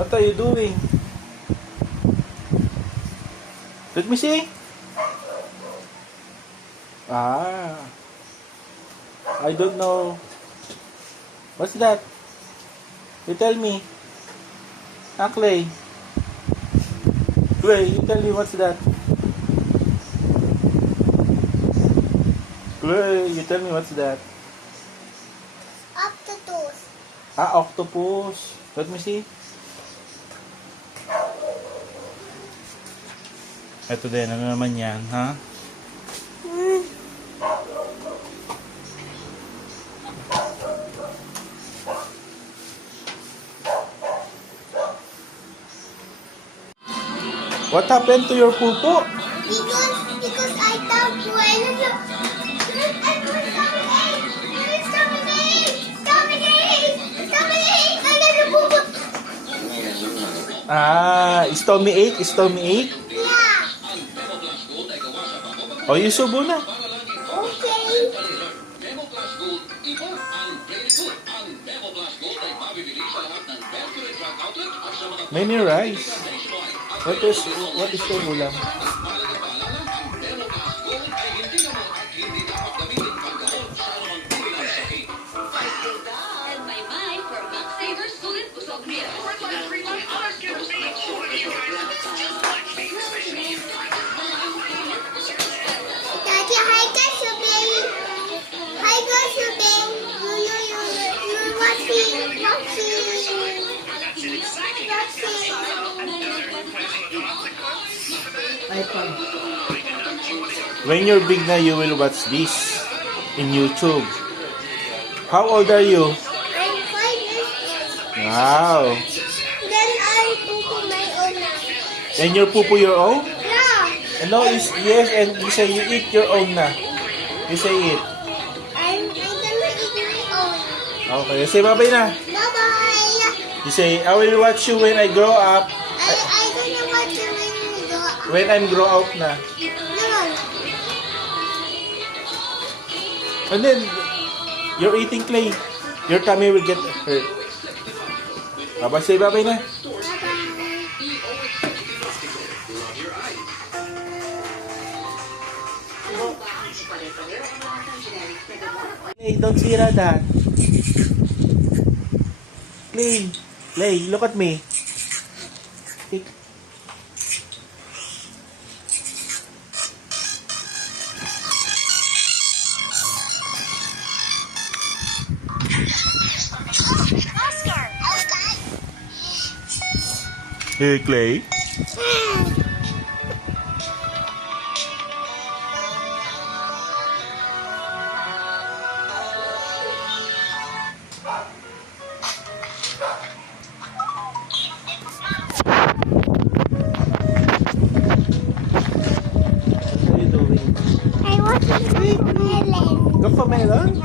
What are you doing? Let me see. I don't know. What's that? You tell me. Clay. Clay, you tell me what's that? Clay, you tell me what's that? Octopus. Octopus. Let me see. Ito din, ano naman yan, ha? What happened to your pupo? Because I thought when Stomach ache? Stomach ache? Yeah. O, yung subo na. Okay. Many rice. What is your ulam? Daddy, hi guys, Subing. Hi guys, Subing. You watching. When you're big na, you will watch this in YouTube. How old are you? I'm 5 years old. Wow. Then I poop my own now. And your pupo your own? Yeah. No, yes, and you say you eat your own na. You say it. I'm gonna eat my own. Okay, say bye-bye na. Bye-bye. You say, I will watch you when I grow up. I gonna watch you when we go out. When I'm grow up na. No. And then, you're eating clay. Your tummy will get hurt. Bye-bye, say bye-bye na. Clay, don't sira that. Clay, look at me. Hey, Clay. What are you doing? I want to eat melon. Go for melon?